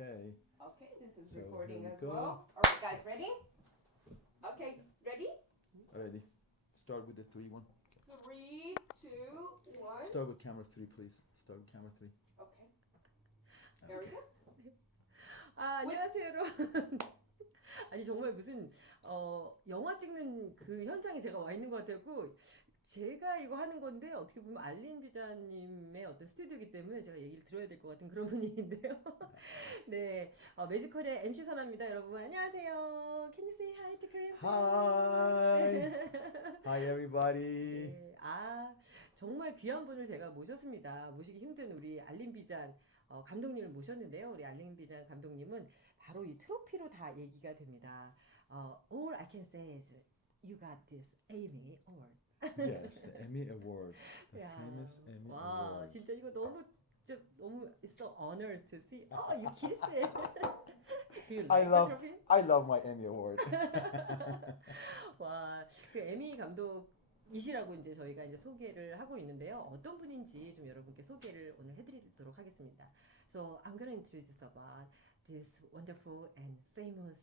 Okay. Okay, this is So recording here we as go. well. All right, guys, ready? Okay, ready? Alrighty. Start with the 3 1. 3, 2, 1. Start with camera 3, please. Start with camera 3. Okay, very good. 안녕하세요, 여러분. 아니 정말 무슨 영화 찍는 그 현장에 제가 와 있는 것 같았고 제가 이거 하는 건데 어떻게 보면 알린 기자님의 어떤 스튜디오이기 때문에 제가 얘기를 들어야 될 것 같은 그런 분위기인데요. 네, 매지컬의 MC 선아입니다, 여러분. 안녕하세요. Can you say hi to Korean? Hi. Hi everybody. 네, 정말 귀한 분을 제가 모셨습니다. 모시기 힘든 우리 알린 비잔 감독님을 모셨는데요. 우리 알린 비잔 감독님은 바로 이 트로피로 다 얘기가 됩니다. All I can say is you got this Emmy Award. Yes, the Emmy Award. The 야, famous Emmy 와, Award. 진짜 이거 너무 it's so honored to see. Oh, you kiss it. Do you like the trophy? I love my Emmy Award. 와, 그 에미 감독이시라고 이제 저희가 이제 소개를 하고 있는데요. 어떤 분인지 좀 여러분께 소개를 오늘 해드리도록 하겠습니다. So I'm gonna introduce about this wonderful and famous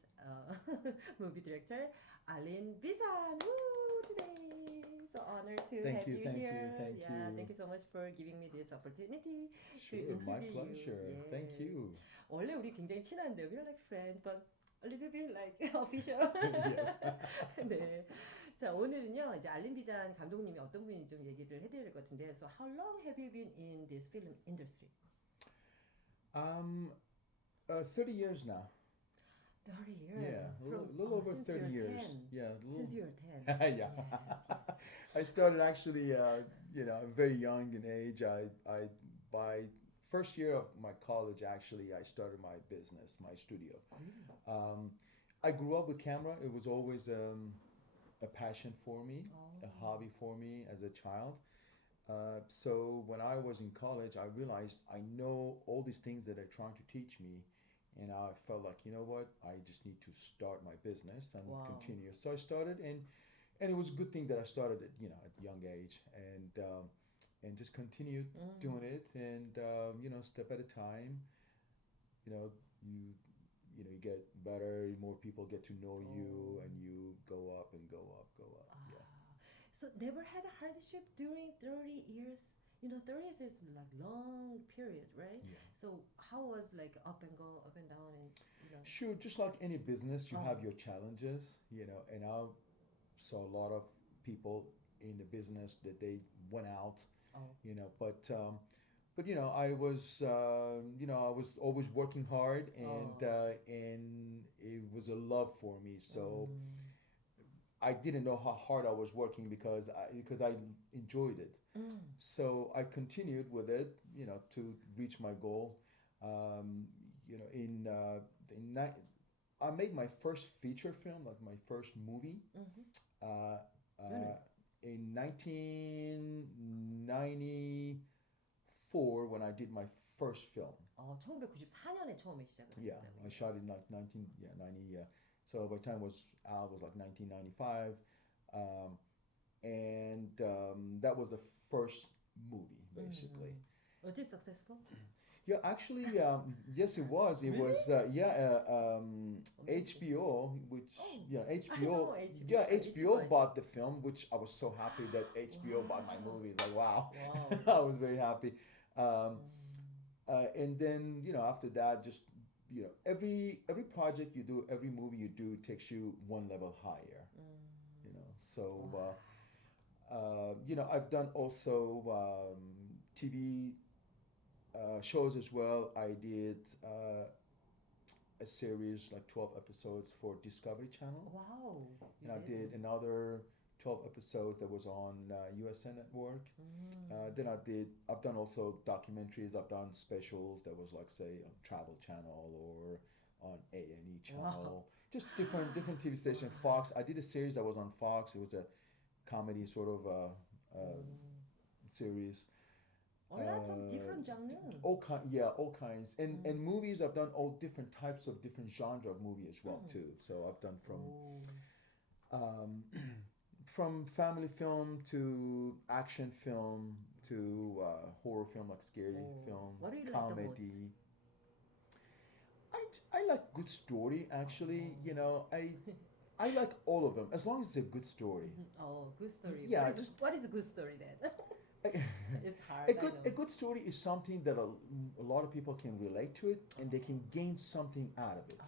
movie director, Alin Bisan. Woo, today, so honored to Thank have you, you thank you, here. thank Yeah, you. thank you so much for giving me this opportunity. Sure, my interview you. pleasure. Yeah. Thank you. 원래 우리 굉장히 친한데 we're like friends, but a little bit like official. Yes. 네. 자, 오늘은요, 이제 알린 비잔 감독님이 어떤 분인지 좀 얘기를 해드려야 될 것 같은데, so how long have you been in this film industry? 30 years now. 30 years. Yeah, a little over since 30 you were years. 10. Yeah, Since you were 10. Yeah. Yes. I started actually, very young in age. By first year of my college, actually, I started my business, my studio. I grew up with camera. It was always a passion for me, a hobby for me as a child. So when I was in college, I realized I know all these things that they're trying to teach me. And I felt like, you know what, I just need to start my business and Wow. continue. So I started, and it was a good thing that I started at a young age, and just continued doing it, and step at a time. You get better. More people get to know you, and you go up and go up, go up. Yeah. So never had a hardship during 30 years? 30 years is like long period, right? Yeah. So how was like up and go, up and down, and Sure, just like any business, you Oh. have your challenges, and I saw a lot of people in the business that they went out, but I was always working hard, and it was a love for me. So I didn't know how hard I was working because I enjoyed it. So I continued with it, to reach my goal. I made my first feature film, like my first movie, in 1994 when I did my first film. 1994년에 처음에 시작을 Yeah, 했다고요. I shot in like 90. So by the time it was out, it was like 1995, and that was the first movie, basically. Was it successful? Yeah, actually, yes, it was. It Really? was, HBO, which HBO, know HBO. yeah, HBO HBO. bought the film, which I was so happy that HBO bought my movie. It's like, wow, Wow. I was very happy. And then after that, just every project you do, every movie you do takes you one level higher. So I've done also TV shows as well. I did a series like 12 episodes for Discovery Channel, Wow. and I did another 12 episodes that was on USA Network. Then I've done also documentaries. I've done specials that was like, say, on Travel Channel or on A&E Channel. Wow. Just different TV station. Fox. I did a series that was on Fox. It was a comedy sort of series. Lots of different genres. All kinds. And movies, I've done all different types of different genre of movie as well too. So I've done from family film to action film to horror film, like scary film, What do you like the most? comedy. like good story actually. You know, I like all of them as long as it's a good story. Oh, good story. Yeah, what is a good story then? A, It's hard. a good story is something that a lot of people can relate to it and they can gain something out of it.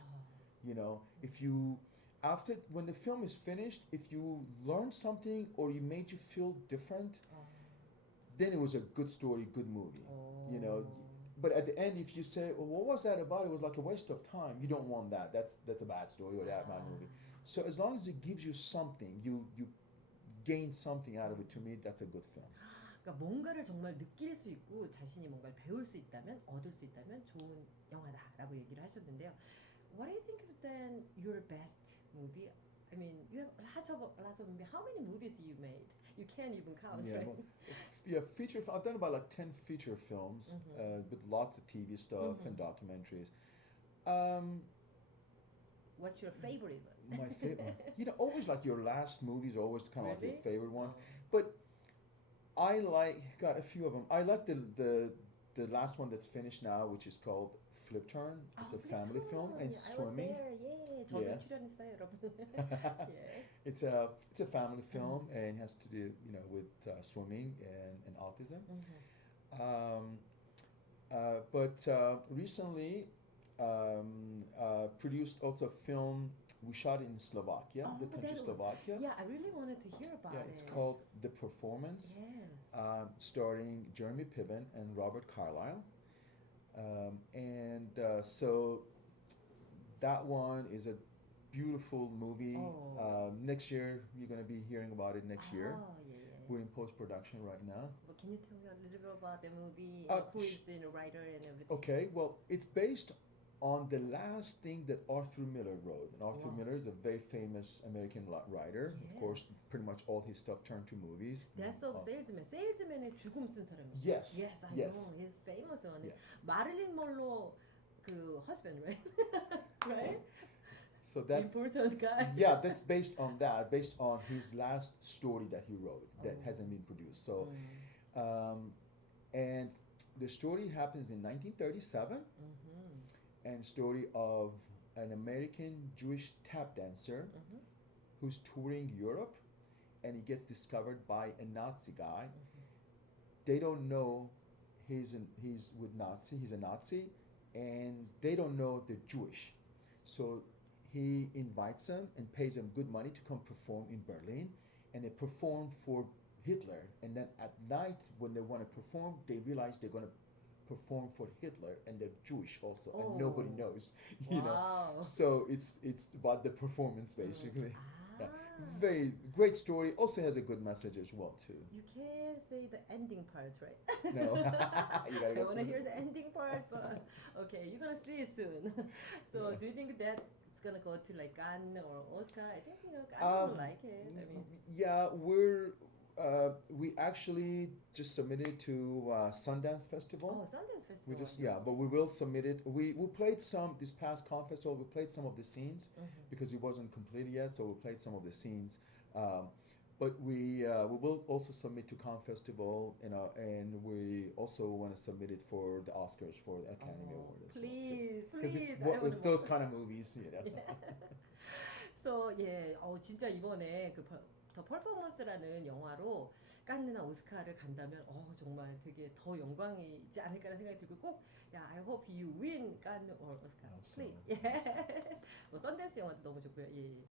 You know, if you after when the film is finished, if you learned something or you made you feel different, then it was a good story, good movie. You know, but at the end, if you say, "Well, what was that about?" It was like a waste of time. You don't want that. That's a bad story or that bad movie. So as long as it gives you something, you gain something out of it. To me, that's a good film. 그러니까 뭔가를 정말 느낄 수 있고 자신이 뭔가를 배울 수 있다면 얻을 수 있다면 좋은 영화다라고 얘기를 하셨는데요. What do you think of then your best movie? I mean, you have lots of movies. How many movies you made? You can't even count. Yeah, right? well, yeah, feature. I've done about like 10 feature films with lots of TV stuff and documentaries. What's your favorite one? My favorite, you know, always like your last movies are always kind of like your Really? favorite ones. But I got a few of them. I like the last one that's finished now, which is called Flip Turn. It's a family film and swimming. I was there. 예, 저도 Yeah. 출연했어요, 여러분. 예. It's a family film and has to do with swimming and autism. But recently produced also a film. We shot in Slovakia, the country Slovakia. Yeah, I really wanted to hear about Yeah, it. it's called The Performance, Yes. starring Jeremy Piven and Robert Carlyle. So that one is a beautiful movie. Oh. Next year, you're going to be hearing about it next year. Oh, yeah. We're in post-production right now. Well, can you tell me a little bit about the movie? Who sh- is the writer and everything? Okay, well, it's based on the last thing that Arthur Miller wrote. And Arthur Wow. Miller is a very famous American writer. Of course, Yes. pretty much all his stuff turned to movies. That's of Salesman. Salesman의 죽음 쓴 사람이죠. Yes. Yes, I Yes. know. He's famous on it. Yeah. 마릴린 먼로 그 husband, right? Right? So that's Important guy. yeah, that's based on that, based on his last story that he wrote that hasn't been produced. So, and the story happens in 1937, and story of an American Jewish tap dancer who's touring Europe, and he gets discovered by a Nazi guy. They don't know he's with Nazi. He's a Nazi, and they don't know they're Jewish. So he invites them and pays them good money to come perform in Berlin, and they perform for Hitler. And then at night, when they want to perform, they realize they're going to perform for Hitler, and they're Jewish also, and nobody knows, you know. Wow. So it's about the performance basically. Ah. Very great story. Also has a good message as well too. You can't say the ending part, right? No, you gotta I go want to see hear it. the ending part, but okay, you're gonna see it soon. So, Yeah. do you think that it's gonna go to like Cannes or Oscar? I think Cannes will like it. I mean, Yeah, we actually just submitted to Sundance Festival. oh, Sundance Festival. We just but we will submit it. We played some this past Con Festival. We played some of the scenes because it wasn't completed yet, so we played some of the scenes. But we will also submit to Con Festival, and we also want to submit it for the Oscars for the Academy Award as well. Please, Because please. it's those kind of movies, you know. So 진짜 이번에 더 퍼포먼스라는 영화로 깐느나 오스카를 간다면 정말 되게 더 영광이지 않을까라는 생각이 들고 꼭 I hope you win 깐느 or 오스카. Absolutely. Please. 뭐 썬댄스 영화도 너무 좋고요. 예.